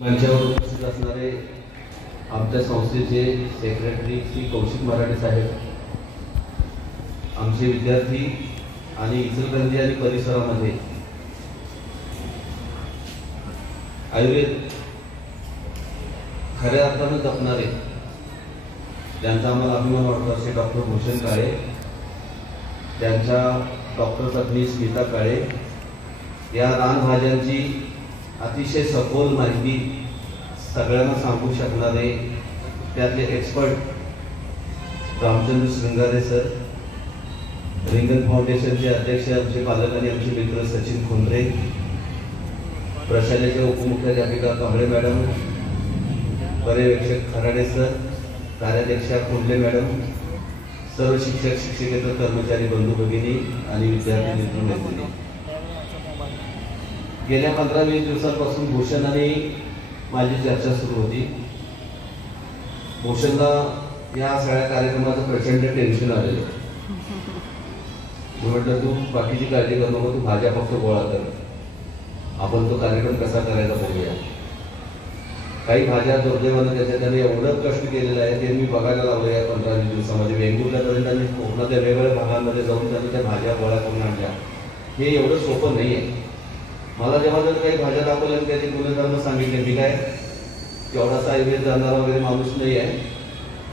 मंचावर उपस्थित असणारे आमच्या संस्थेचे सेक्रेटरी श्री कौशिक मराठे साहेब, आमचे विद्यार्थी आणि इचलकरंजी आणि परिसरामध्ये आयुर्वेद खऱ्या अर्थानं जपणारे, त्यांचा आम्हाला अभिमान वाटतो असे डॉक्टर भूषण काळे, त्यांच्या डॉक्टर पत्नी स्मिता काळे, या रानभाज्यांची अतिशय सखोल माहिती सगळ्यांना सांगू शकणारे त्यातले एक्सपर्ट रामचंद्र श्रृंगारे सर, रिंगण फाउंडेशनचे अध्यक्ष आमचे पालक आणि आमचे मित्र सचिन खोंद्रे, प्रशालेच्या उपमुख्याध्यापिका कांबळे मॅडम, पर्यवेक्षक खराडे सर, कार्याध्यक्षा कुंडले मॅडम, सर्व शिक्षक शिक्षकेतर कर्मचारी बंधू भगिनी आणि विद्यार्थी मित्र मैत्रिणी, गेल्या 15-20 दिवसांपासून भूषण आणि माझी चर्चा सुरू होती. भूषणला या सगळ्या कार्यक्रमाचं प्रचंड टेन्शन आलेलं. मी म्हटलं तू बाकीची काळजी करू नको, तू भाज्या फक्त गोळा कर, आपण तो कार्यक्रम कसा करायचा बघूया. काही भाज्या दुर्दैवानं त्याने एवढं कष्ट केलेलं आहे ते मी बघायला लागलो या 15-20 दिवसामध्ये. वेंगुर्ल्यापर्यंत त्यांनी कोकणातल्या वेगवेगळ्या भागांमध्ये जाऊन त्यांनी त्या भाज्या गोळा करून आणल्या. हे एवढं सोपं नाही आहे. मला जेव्हा जर काही भाज्या दाखवल्या आणि त्याची गुणधर्म सांगितले, मी काय तेवढासा आयुर्वेद जाणणारा वगैरे माणूस नाही आहे,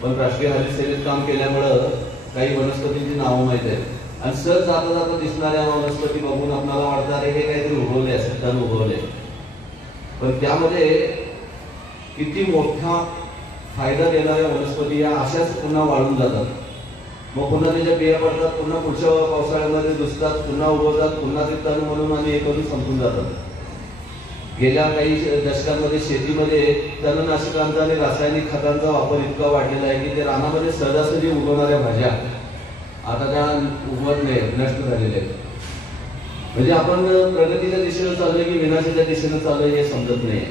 पण राष्ट्रीय हरित सेवेत काम केल्यामुळं काही वनस्पतींची नावं माहीत आहेत आणि सर जाता जाता दिसणाऱ्या वनस्पती बघून आपल्याला वाटतं अरे हे काहीतरी उगवले असेल, तण उगवले, पण त्यामध्ये किती मोठा फायदा देणाऱ्या वनस्पती या अशाच पुन्हा वाढून जातात. मग पुन्हा त्याच्या बिया पडतात, पुन्हा पुढच्या पावसाळ्यामध्ये दुसतात, पुन्हा उगवतात, पुन्हा ते तण म्हणून आणि हे करून संपून जातात. गेल्या काही दशकांमध्ये शेतीमध्ये तणनाशकांचा आणि रासायनिक खतांचा वापर इतका वाढलेला आहे की ते रानामध्ये सहजासहजी उगवणाऱ्या भाज्या आता त्या उगवत नाही, नष्ट झालेल्या आहेत. म्हणजे आपण प्रगतीच्या दिशेनं चाललोय की विनाशाच्या दिशेनं चाललोय हे समजत नाही.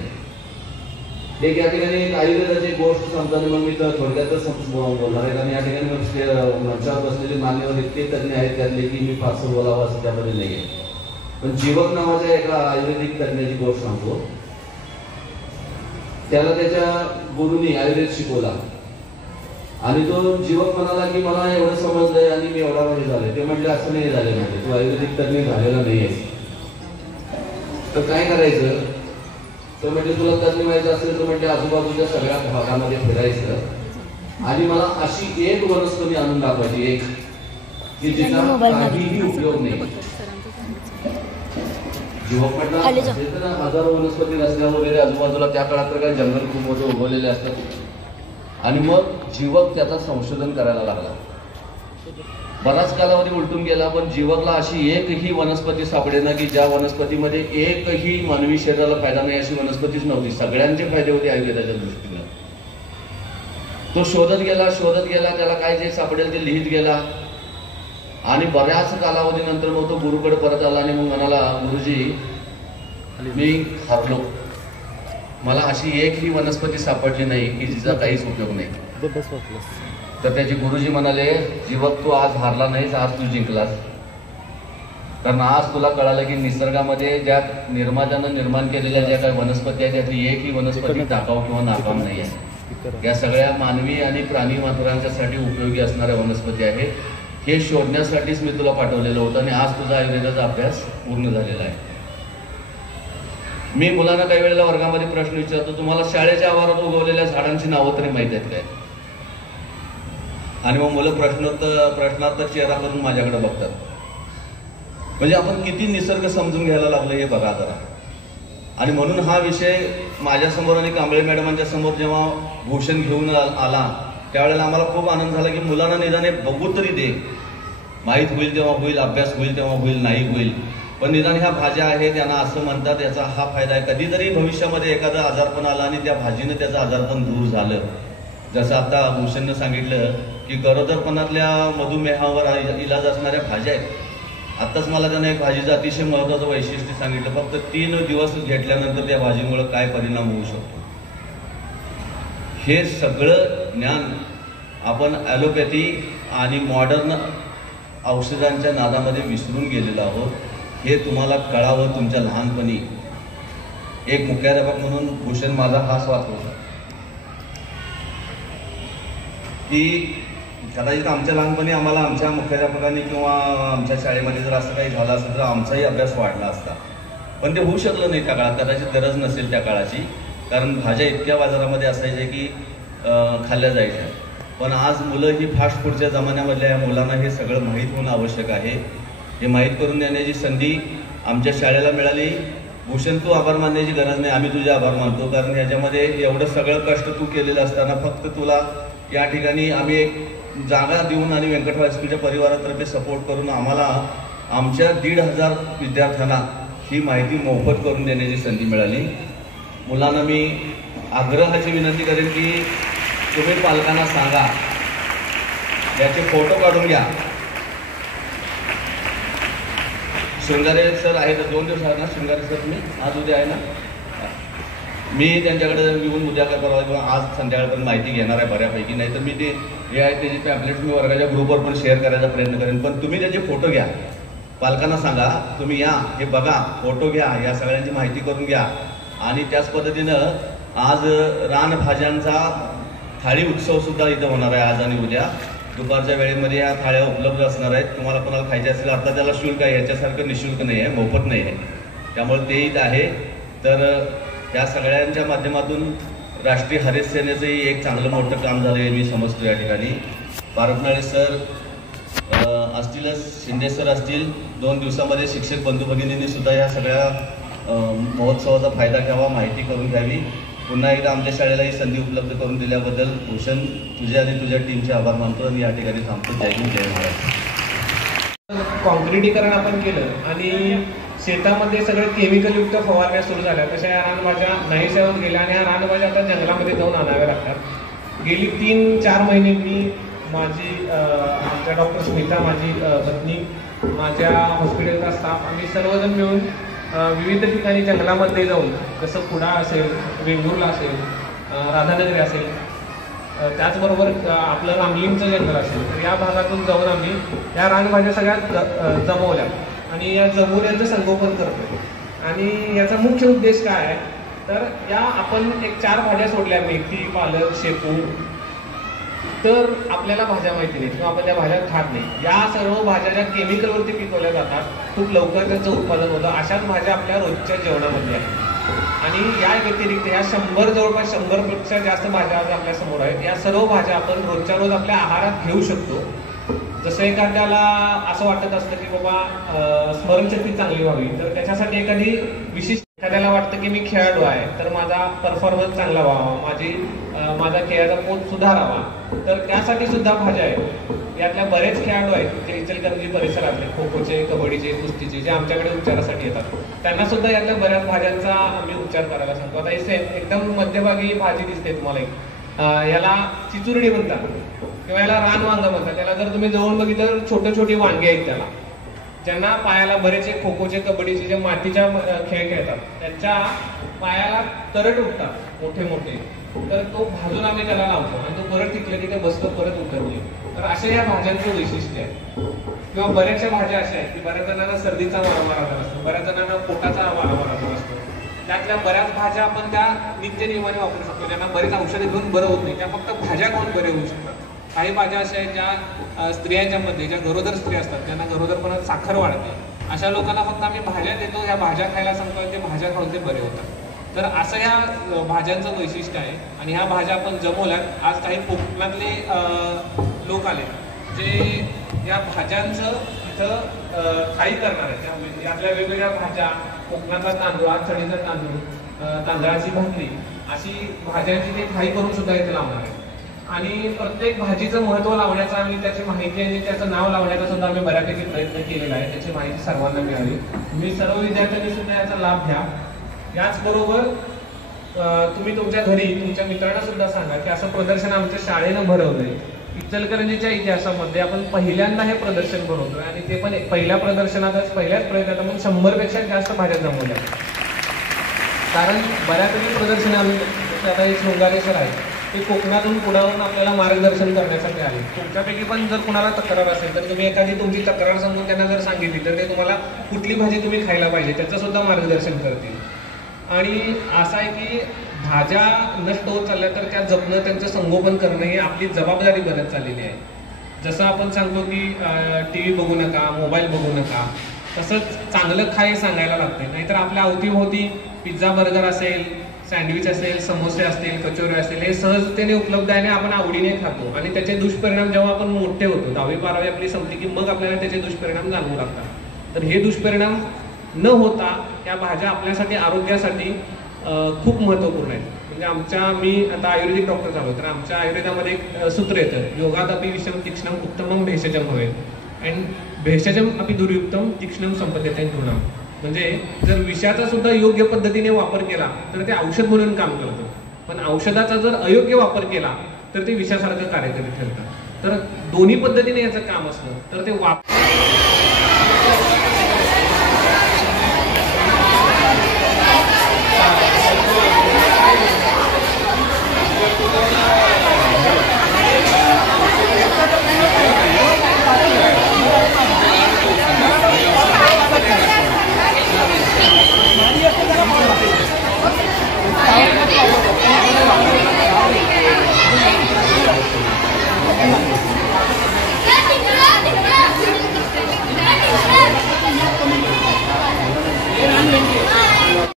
एक या ठिकाणी एक आयुर्वेदाची गोष्ट सांगताना मग मी तर थोडक्यातच बोलणार आहे, कारण या ठिकाणी मंचावर बसलेले मान्यवर इतके तज्ञ आहेत त्यातले की मी फारसं बोलावं असं त्यामध्ये नाही आहे. पण जीवक नावाच्या एका आयुर्वेदिक तज्ञाची गोष्ट सांगतो. त्याला त्याच्या गुरुनी आयुर्वेद शिकवला आणि तो जीवक म्हणाला की मला एवढं समजलंय आणि मी एवढा म्हणजे झालंय. ते म्हटलं असं नाही झालं, म्हणजे तू आयुर्वेदिक तज्ञ झालेला नाहीये, तर काय करायचं. तर म्हणजे तुला तज्ञ व्हायचं असेल तर म्हणजे आजूबाजूच्या सगळ्या भागामध्ये फिरायचं आणि मला अशी एक वनस्पती आणून दाखवायची, एक की जिचा काहीही उपयोग नाही. जीवक म्हटलं हजारो वनस्पती रस्त्या वगैरे आजूबाजूला, त्या काळात तर काय जंगल खूप मोठे उगवलेले असतात. आणि मग जीवक त्याचा संशोधन करायला लागला. बराच कालावधी उलटून गेला, पण जीवकला अशी एकही वनस्पती सापडेना की ज्या वनस्पतीमध्ये एकही मानवी शरीराला फायदा नाही अशी वनस्पतीच नव्हती. सगळ्यांचे फायदे होते आयुर्वेदाच्या दृष्टीने. तो शोधत गेला, त्याला काय जे सापडेल ते लिहित गेला आणि बऱ्याच कालावधीनंतर मग तो गुरुकडे परत आला आणि मग म्हणाला, गुरुजी मी हरलो, मला अशी एकही वनस्पती सापडली नाही की जिचा काहीच उपयोग नाही. तर त्याचे गुरुजी म्हणाले, जीवक तू आज हारला नाहीस, आज तू जिंकलास. कारण आज तुला कळालं की निसर्गामध्ये ज्या निर्मात्यानं निर्माण केलेल्या ज्या काही वनस्पती आहेत त्यातली एकही वनस्पती टाकाऊ किंवा नाकाम नाही आहे. या सगळ्या मानवी आणि प्राणी मात्रांच्यासाठी उपयोगी असणाऱ्या वनस्पती आहेत. हे शोधण्यासाठीच मी तुला पाठवलेलं होतं आणि आज तुझा आयुर्वेदाचा अभ्यास पूर्ण झालेला आहे. मी मुलांना काही वेळेला वर्गामध्ये प्रश्न विचारतो, तुम्हाला शाळेच्या आवारात उगवलेल्या झाडांची नावं तरी माहित आहेत काय? आणि मग मुलं प्रश्नार्थ चेहरा करून माझ्याकडे बघतात. म्हणजे आपण किती निसर्ग समजून घ्यायला लागलो हे बघा जरा. आणि म्हणून हा विषय माझ्यासमोर आणि कांबळे मॅडमांच्या समोर जेव्हा भूषण घेऊन आला त्यावेळेला आम्हाला खूप आनंद झाला की मुलांना निदान हे बघू तरी दे. माहीत होईल तेव्हा होईल, अभ्यास होईल तेव्हा होईल, नाही होईल, पण निदान ह्या भाज्या आहेत, त्यांना असं म्हणतात, याचा हा फायदा आहे. कधीतरी भविष्यामध्ये एखादं आजारपण आला आणि त्या भाजीनं त्याचं आजारपण दूर झालं. जसं आता भूषणनं सांगितलं की गरोदरपणातल्या मधुमेहावर इलाज असणाऱ्या भाज्या आहेत. आत्ताच मला त्यानं एक भाजीचं अतिशय महत्त्वाचं वैशिष्ट्य सांगितलं, फक्त 3 दिवस घेतल्यानंतर त्या भाजीमुळे काय परिणाम होऊ शकतो. हे सगळं ज्ञान आपण ॲलोपॅथी आणि मॉडर्न औषधांच्या नादामध्ये विसरून गेलेलो आहोत. हे तुम्हाला कळावं तुमच्या लहानपणी. एक मुख्याध्यापक म्हणून भूषण माझा हा स्वार्थ होता की कदाचित आमच्या लहानपणी आम्हाला आमच्या मुख्याध्यापकांनी किंवा आमच्या शाळेमध्ये जर असं काही झालं असेल तर आमचाही अभ्यास वाढला असता, पण ते होऊ शकलं नाही त्या काळात. कदाचित गरज नसेल त्या काळाची, कारण भाज्या इतक्या बाजारामध्ये असायच्या की खाल्ल्या जायच्या. पण आज मुलं ही फास्ट फूडच्या जमान्यामधल्या या मुलांना हे सगळं माहीत होणं आवश्यक आहे. हे माहीत करून देण्याची संधी आमच्या शाळेला मिळाली. भूषण, तू आभार मानण्याची गरज नाही, आम्ही तुझे आभार मानतो, कारण ह्याच्यामध्ये एवढं सगळं कष्ट तू केलेलं असताना फक्त तुला या ठिकाणी आम्ही एक जागा देऊन आणि व्यंकट हायस्कूलच्या परिवारातर्फे सपोर्ट करून आम्हाला आमच्या 1,500 विद्यार्थ्यांना ही माहिती मोफत करून देण्याची संधी मिळाली. मुलांना मी आग्रहाची विनंती करेन की तुम्ही पालकांना सांगा, याचे फोटो काढून घ्या. शृंगारे सर आहेत, 2 दिवस आहे ना शृंगारे सर, तुम्ही आज उद्या आहे ना, मी त्यांच्याकडे येऊन उद्या काय परवा किंवा आज संध्याकाळपर्यंत माहिती घेणार आहे बऱ्यापैकी. नाही तर मी ते जे आहे त्याचे पॅम्पलेट्स मी वर्गाच्या ग्रुपवर पण शेअर करायचा प्रयत्न करेन. पण तुम्ही त्याचे फोटो घ्या, पालकांना सांगा तुम्ही या, हे बघा, फोटो घ्या, या सगळ्यांची माहिती करून घ्या. आणि त्याच पद्धतीनं आज रानभाज्यांचा थाळी उत्सव सुद्धा इथं होणार आहे आज आणि उद्या. दुपारच्या वेळेमध्ये या थाळ्या उपलब्ध असणार आहेत. तुम्हाला कोणाला खायचे असेल, आता त्याला शुल्क आहे, याच्यासारखं निशुल्क नाही आहे, मोफत नाही आहे, त्यामुळे ते इथं आहे. तर या सगळ्यांच्या माध्यमातून राष्ट्रीय हरित सेनेचंही एक चांगलं मोठं काम झालं आहे मी समजतो या ठिकाणी. पारपनाळे सर असतीलच, शिंदे सर असतील, 2 दिवसामध्ये शिक्षक बंधू भगिनींनी सुद्धा या सगळ्या महोत्सवाचा फायदा घ्यावा, माहिती करून घ्यावी. पुन्हा एकदा आमच्या शाळेला ही संधी उपलब्ध करून दिल्याबद्दल भूषण, तुझे आणि तुझ्या टीमचे आभार मानतो आणि या ठिकाणी थांबतो. जय हिंद, जय महाराष्ट्र. कॉन्क्रिटीकरण आपण केलं आणि शेतामध्ये सगळे केमिकलयुक्त फवारण्या सुरू झाल्या, तशा या रानभाज्या नाहीशा होत गेल्या आणि या रानभाज्या आता जंगलामध्ये जाऊन आणाव्या लागतात. गेली 3-4 महिने मी माझी आमच्या डॉक्टर स्मिता, माझी पत्नी, माझ्या हॉस्पिटलचा स्टाफ, आम्ही सर्वजण मिळून विविध ठिकाणी जंगलामध्ये जाऊन, जसं कुडा असेल, वेंगुर्ला असेल, राधानगरी असेल, त्याचबरोबर आपलं रामलिंगचं जंगल असेल, तर या भागातून जाऊन आम्ही या रानभाज्या सगळ्या जमवल्या आणि या जमवून यांचं संगोपन करतो. आणि याचा मुख्य उद्देश काय आहे तर या आपण एक 4 भाज्या सोडल्या, मेथी, पालक, शेपू, तर आपल्याला भाज्या माहिती नाही किंवा आपण त्या भाज्या खात नाही. या सर्व भाज्या ज्या केमिकलवरती पिकवल्या जातात, खूप लवकर त्यांचं उत्पादन होतं, अशाच भाज्या आपल्या रोजच्या जेवणामध्ये आहेत. आणि या व्यतिरिक्त या जवळपास 100पेक्षा जास्त भाज्या आज आपल्या समोर आहेत. या सर्व भाज्या आपण रोजच्या रोज आपल्या आहारात घेऊ शकतो. जसं एखाद्याला असं वाटत असतं की बाबा स्मरणशक्ती चांगली व्हावी, तर त्याच्यासाठी एखादी विशिष्ट, एखाद्याला वाटतं की मी खेळाडू आहे तर माझा परफॉर्मन्स चांगला व्हावा, माझा खेळाचा पोत सुधारावा, तर त्यासाठी सुद्धा भाज्या आहेत. यातल्या बरेच खेळाडू आहेत जे इचलकरंजी परिसरातले, खो खोचे, कबड्डीचे, कुस्तीचे, जे आमच्याकडे उपचारासाठी येतात, त्यांना सुद्धा यातल्या बऱ्याच भाज्यांचा आम्ही उपचार करायला सांगतो. आता इथे एकदम मध्यभागी भाजी दिसते तुम्हाला, याला चिचुरडी म्हणतात किंवा याला रानवांग म्हणतात. त्याला जर तुम्ही जवळ बघितलं तर छोटी वांगे आहेत त्याला, ज्यांना पायाला बरेचसे खो खोचे, कबड्डीचे, जे मातीच्या खेळ खेळतात त्यांच्या पायाला करट उठतात मोठे, तर तो भाजून आम्ही त्याला लावतो आणि तो परत टिकलं की ते बसतो, परत उतरले. तर अशा या भाज्यांचे वैशिष्ट्य आहे. किंवा बऱ्याचशा भाज्या अशा आहेत की बऱ्याच जणांना सर्दीचा वारंवार आजार असतो, बऱ्याच जणांना पोटाचा वारंवार आजार असतो. त्यातल्या बऱ्याच भाज्या आपण त्या नित्यनियमाने वापरू शकतो, ज्यांना बरेच औषधे घेऊन बरं होत नाही, त्या फक्त भाज्या खाऊन बरे होऊ शकतात. काही भाज्या अशा आहेत ज्या स्त्रियांच्या मध्ये, ज्या गरोदर स्त्री असतात, त्यांना गरोदरपणात साखर वाढते, अशा लोकांना फक्त आम्ही भाज्या देतो, ह्या भाज्या खायला सांगतो, ते भाज्या खाऊन ते बरे होतात. तर असं ह्या भाज्यांचं वैशिष्ट्य आहे. आणि ह्या भाज्या आपण जमवल्यात. आज काही कोकणातले लोक आले जे या भाज्यांचं इथं थाळी करणार आहेत. यातल्या वेगवेगळ्या भाज्या, कोकणातला तांदूळ, चणीचा तांदूळ, तांदळाची भाकरी, अशी भाज्यांची ते थाळी करून सुद्धा इथे लावणार आहे. आणि प्रत्येक भाजीचं महत्त्व लावण्याचा आणि त्याची माहिती आणि त्याचं नाव लावण्याचा सुद्धा आम्ही बऱ्यापैकी प्रयत्न केलेला आहे. त्याची माहिती सर्वांना मिळावी. तुम्ही सर्व विद्यार्थ्यांनी सुद्धा याचा लाभ घ्या. याचबरोबर तुम्ही तुमच्या घरी तुमच्या मित्रांना सुद्धा सांगा की असं प्रदर्शन आमच्या शाळेनं भरवलंय. इचलकरंजीच्या इतिहासामध्ये आपण पहिल्यांदा हे प्रदर्शन भरवतोय आणि ते पण पहिल्याच प्रयत्नात आपण 100पेक्षा जास्त भाज्या जमवल्या. कारण बऱ्यापैकी प्रदर्शन आम्ही, जसं आता हे शृंगारेश्वर आहे, ते कोकणातून पुढावून आपल्याला मार्गदर्शन करण्यासाठी आले. तुमच्यापैकी पण जर कुणाला तक्रार असेल तर तुम्ही एखादी तुमची तक्रार सांगून त्यांना जर सांगितली तर ते तुम्हाला कुठली भाजी तुम्ही खायला पाहिजे त्याचं सुद्धा मार्गदर्शन करतील. आणि असं आहे की भाज्या नष्ट होत चालल्या तर त्या जपणं, त्यांचं संगोपन करणं ही आपली जबाबदारी बनत चाललेली आहे. जसं आपण सांगतो की TV बघू नका, मोबाईल बघू नका, तसंच चांगलं खाय सांगायला लागते. नाहीतर आपल्या अवतीभोवती पिझ्झा बर्गर असेल, सँडविच असेल, समोसे असतील, कचोरी असतील, हे सहजतेने उपलब्ध आहे आणि आपण आवडीने खातो. आणि त्याचे दुष्परिणाम जेव्हा आपण मोठे होतो, 10वी-12वी आपली संपली की मग आपल्याला त्याचे दुष्परिणाम जाणवू लागतात. तर हे दुष्परिणाम न होता त्या भाज्या आपल्यासाठी, आरोग्यासाठी खूप महत्त्वपूर्ण आहेत. म्हणजे मी आता आयुर्वेदिक डॉक्टर झालो, तर आमच्या आयुर्वेदामध्ये एक सूत्र येतं, योगादपि विषम तीक्ष्णम उत्तमम भेषजम भवेत् आणि भेषजम अपि दुर्युक्तम तीक्ष्णम संपद्यते नृणाम. म्हणजे जर विषाचा सुद्धा योग्य पद्धतीने वापर केला तर ते औषध म्हणून काम करतं, पण औषधाचा जर अयोग्य वापर केला तर ते विषासारखं कार्य करीत ठरतं. तर दोन्ही पद्धतीने याचं काम असलं तर ते